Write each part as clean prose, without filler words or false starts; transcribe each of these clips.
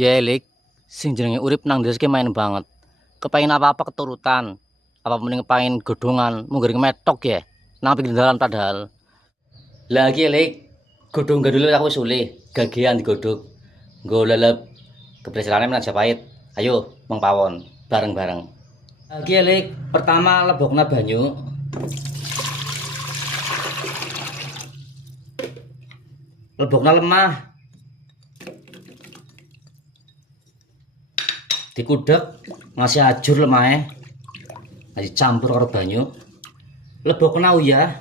Ya elik, sing jenenge urip nang desa ki main banget. Kepengin apa-apa keturutan. Apa mending kepengin godhongan, munggah metok ya. Nang pinggir dalan padahal. Lagi elik, godhong gandule aku wis oleh, gagean digodhog. Nggo lelep keberhasilannya nang Majapahit. Ayo, Mang Pawon, bareng-bareng. Lagi elik, pertama lebokna banyu. Lebokna lemah. Dikudhek ngasih ajur lemahe. Ngasih campur karo banyu. Lebokna uyah.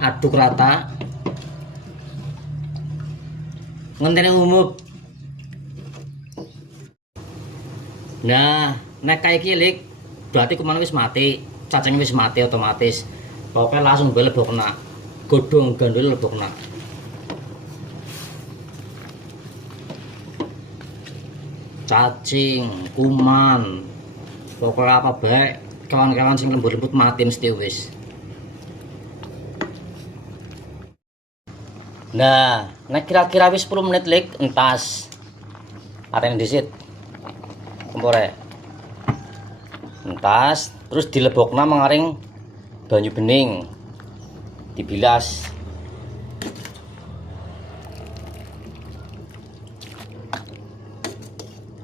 Aduk rata. Ngenteni umup. Nah, nek kaya iki lik, berarti kemana wis mati. Cacing wis mati otomatis. Pokoknya langsung lebokna. Godhong gandul lebokna. Cacing, kuman, pokoknya apa baik kawan-kawan sing lembut-lembut mati mesti wis. Nah, nek kira-kira wis 10 menit lik entas. Areng disit. Kompore. Entas, terus dilebokna mengaring banyu bening. Dibilas.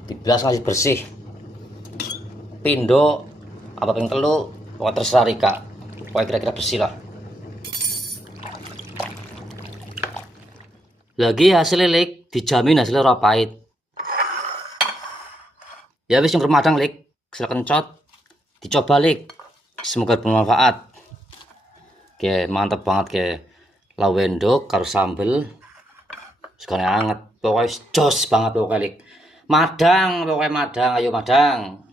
Dibilas ngasih bersih. Pindo apa ping telu, pokoknya terserah Rika. Pokoknya kira-kira bersih lah. Lagi hasil lik dijamin hasilnya ora pahit. Ya wis yang remadang lik, silakan cot. Dicoba lik. Semoga bermanfaat. Oke, mantap banget ke lawendo karo sambel. Sekali anget. Pokoknya jos banget pokoknya lik. Madang, pokoknya madang, ayo madang.